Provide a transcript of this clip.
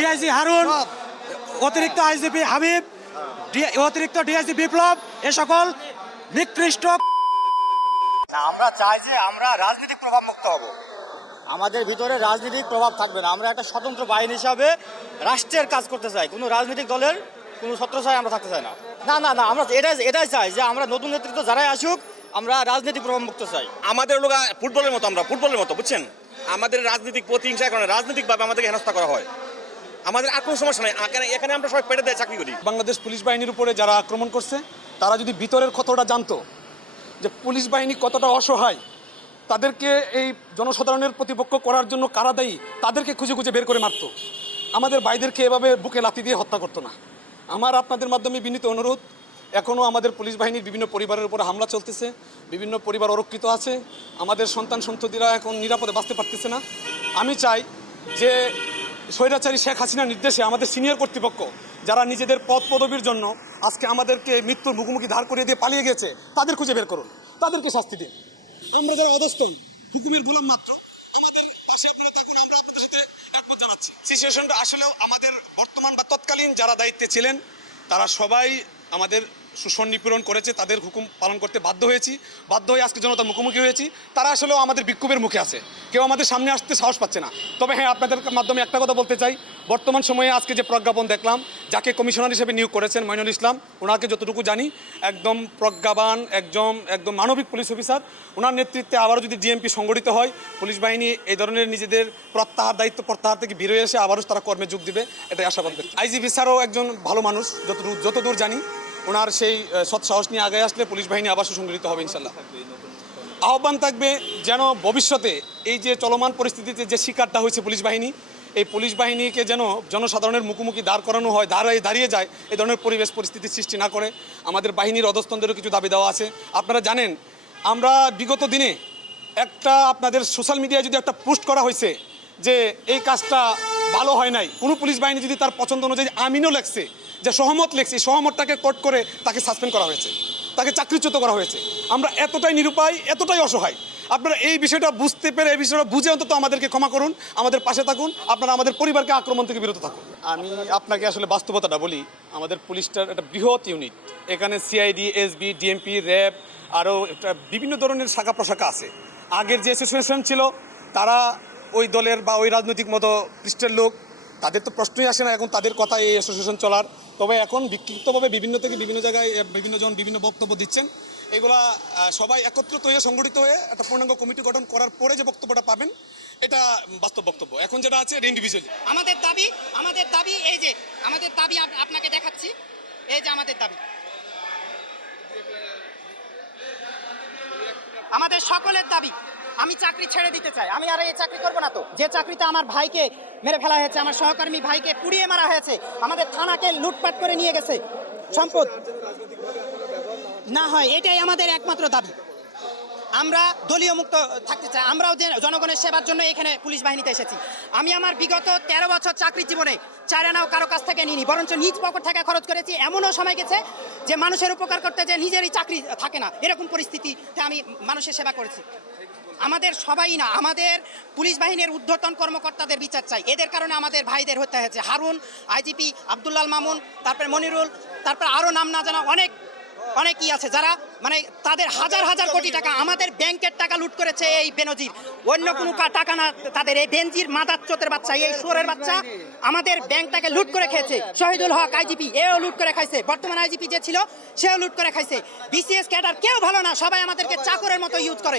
DIG Harun অতিরিক্ত IGP Habib ডি- অতিরিক্ত ডিআইজি বিপ্লব এ সকল নিকৃষ্ট আমরা চাই যে আমরা রাজনৈতিক প্রভাব মুক্ত হব। আমাদের ভিতরে রাজনৈতিক প্রভাব থাকবে না। আমরা একটা স্বতন্ত্র বাহিনী হিসাবে রাষ্ট্রের কাজ করতে চাই। কোনো রাজনৈতিক দলের কোনো ছত্রছায় আমরা থাকতে চাই না। না না না আমরা এটাই এটাই চাই যে আমরা নতুন নেতৃত্ব যারাই আসুক আমরা রাজনৈতিক প্রভাব মুক্ত চাই। আমাদের লোক ফুটবলের মতো আমরা ফুটবলের মতো বুঝছেন? আমাদের রাজনৈতিক প্রতিহিংসা কারণে রাজনৈতিকভাবে আমাদেরকে হেনস্থা করা হয়। আমাদের আর কোনো সমস্যা নাই। এখানে আমরা সবাই পেটে দেয় চাকরি করি। বাংলাদেশ পুলিশ বাহিনীর উপরে যারা আক্রমণ করছে, তারা যদি ভিতরের ক্ষতটা জানতো যে পুলিশ বাহিনী কতটা অসহায়, তাদেরকে এই জনসাধারণের প্রতিপক্ষ করার জন্য কারা দায়ী, তাদেরকে খুঁজে খুঁজে বের করে মারতো। আমাদের ভাইদেরকে এভাবে বুকে লাথি দিয়ে হত্যা করতো না। আমার আপনাদের মাধ্যমে বিনীত অনুরোধ এখনও আমাদের পুলিশ বাহিনীর বিভিন্ন পরিবারের উপরে হামলা চলতেছে, বিভিন্ন পরিবার অরক্ষিত আছে, আমাদের সন্তান সন্ততিরা এখন নিরাপদে বাঁচতে পারতেছে না। আমি চাই যে স্বৈরাচারী শেখ হাসিনার নির্দেশে আমাদের সিনিয়র কর্তৃপক্ষ যারা নিজেদের পদ পদবীর জন্য আজকে আমাদেরকে মৃত্যুর মুখোমুখি ধার করিয়ে দিয়ে পালিয়ে গেছে তাদের খুঁজে বের করুন। তাদেরকে শাস্তি দিন। আমরা যারা অদস্ত হুকুমের গোলাম মাত্র। আমাদের পাশে আপনারা থাকুন আমরা আপনাদের সাথে একমত জানাচ্ছি। সিচুয়েশনটা আসলেও আমাদের বর্তমান বা তৎকালীন যারা দায়িত্বে ছিলেন তারা সবাই আমাদের শোষণ নিপীড়ন করেছে, তাদের হুকুম পালন করতে বাধ্য হয়েছি, বাধ্য হয়ে আজকে জনতার মুখোমুখি হয়েছি। তারা আসলেও আমাদের বিক্ষোভের মুখে আছে। কেউ আমাদের সামনে আসতে সাহস পাচ্ছে না। তবে হ্যাঁ আপনাদের মাধ্যমে একটা কথা বলতে চাই। বর্তমান সময়ে আজকে যে প্রজ্ঞাপন দেখলাম, যাকে কমিশনার হিসেবে নিয়োগ করেছেন মইনুল ইসলাম, ওনাকে যতটুকু জানি, একদম প্রজ্ঞাবান, একদম একদম মানবিক পুলিশ অফিসার। ওনার নেতৃত্বে আবারও যদি ডিএমপি সংগঠিত হয়, পুলিশ বাহিনী এই ধরনের নিজেদের প্রত্যাহার দায়িত্ব প্রত্যাহার থেকে বেরোয় এসে আবারও তারা কর্মে যোগ দিবে, এটাই আশাবাদ আইজিপি স্যারও একজন ভালো মানুষ যতদূর যতদূর জানি। ওনার সেই আহ, সৎ সাহস নিয়ে আগে আসলে পুলিশ বাহিনী আবার সুসংগঠিত হবে ইনশাল্লাহ আহ্বান থাকবে যেন ভবিষ্যতে এই যে চলমান পরিস্থিতিতে যে শিকারটা হয়েছে পুলিশ বাহিনী এই পুলিশ বাহিনীকে যেন জনসাধারণের মুখোমুখি দাঁড় করানো হয় দাঁড়ায় দাঁড়িয়ে যায় এই ধরনের পরিবেশ পরিস্থিতির সৃষ্টি না করে। আমাদের বাহিনীর অধস্তনদেরও কিছু দাবি দেওয়া আছে। আপনারা জানেন আমরা বিগত দিনে একটা আপনাদের সোশ্যাল মিডিয়ায় যদি একটা পোস্ট করা হয়েছে যে এই কাজটা ভালো হয় নাই কোনো পুলিশ বাহিনী যদি তার পছন্দ অনুযায়ী আমিনও লেখছে যে সহমত লেখছে সহমতটাকে কোট করে তাকে সাসপেন্ড করা হয়েছে। তাকে চাকরিচ্যুত করা হয়েছে। আমরা এতটাই নিরুপায়, এতটাই অসহায়। আপনারা এই বিষয়টা বুঝতে পেরে, এই বিষয়টা বুঝে অন্তত আমাদেরকে ক্ষমা করুন, আমাদের পাশে থাকুন, আপনারা আমাদের পরিবারকে আক্রমণ থেকে বিরত থাকুন। আমি আপনাকে আসলে বাস্তবতাটা বলি, আমাদের পুলিশটার একটা বৃহৎ ইউনিট এখানে সিআইডি এসবি ডিএমপি র্যাব আরও একটা বিভিন্ন ধরনের শাখা প্রশাখা আছে। আগের যে অ্যাসোসিয়েশন ছিল, তারা ওই দলের বা ওই রাজনৈতিক মতো পৃষ্ঠের লোক তাদের তো প্রশ্নই আসে না এখন তাদের কথা এই অ্যাসোসিয়েশন চলার। তবে এখন বিক্ষিপ্তভাবে বিভিন্ন থেকে বিভিন্ন জায়গায় এ, বিভিন্ন বক্তব্য দিচ্ছেন। এগুলা সবাই একত্রিত হয়ে সংগঠিত হয়ে একটা পূর্ণাঙ্গ কমিটি গঠন করার পরে যে বক্তব্যটা পাবেন এটা বাস্তব বক্তব্য। এখন যেটা আছে ইন্ডিভিজুয়ালি আমাদের দাবি আমাদের দাবি এই যে আমাদের দাবি আপনাকে দেখাচ্ছি। এই যে আমাদের দাবি। আমাদের সকলের দাবি আমি চাকরি ছেড়ে দিতে চাই। আমি আর এই চাকরি করব না তো। যে চাকরিতে আমার ভাইকে মেরে ফেলা হয়েছে। আমার সহকর্মী ভাইকে পুড়িয়ে মারা হয়েছে। আমাদের থানাকে লুটপাট করে নিয়ে গেছে। সম্পদ না হয়, এটাই আমাদের একমাত্র দাবি। আমরা দলীয় মুক্ত থাকতে চাই। আমরাও যে জনগণের সেবার জন্য এখানে পুলিশ বাহিনীতে এসেছি। আমি আমার বিগত তেরো বছর চাকরি জীবনে চারানাও কারও কাছ থেকে নিইনি, বরঞ্চ নিজ পকেট থেকে খরচ করেছি। এমনও সময় গেছে যে মানুষের উপকার করতে যে নিজেরই চাকরি থাকে না। এরকম পরিস্থিতিতে আমি মানুষের সেবা করেছি। আমাদের সবাই না, আমাদের পুলিশ বাহিনীর ঊর্ধ্বতন কর্মকর্তাদের বিচার চাই। এদের কারণে আমাদের ভাইদের হত্যা হয়েছে। হারুন, আইজিপি, আব্দুল্লাল মামুন, তারপর মনিরুল, তারপর আরও নাম না জানা অনেক অনেকই আছে যারা মানে তাদের হাজার হাজার কোটি টাকা আমাদের ব্যাংকের টাকা লুট করেছে এই বেনজির। অন্য কোনো টাকা না, তাদের এই বেনজির মাদার চোতের বাচ্চা, এই সোরের বাচ্চা আমাদের ব্যাংকটাকে লুট করে খেয়েছে। শহীদুল হক, আইজিপি, এও লুট করে খাইছে। বর্তমান আইজিপি যে ছিল, সেও লুট করে খাইছে। বিসিএস ক্যাডার কেউ ভালো না, সবাই আমাদেরকে চাকরের মতো ইউজ করে।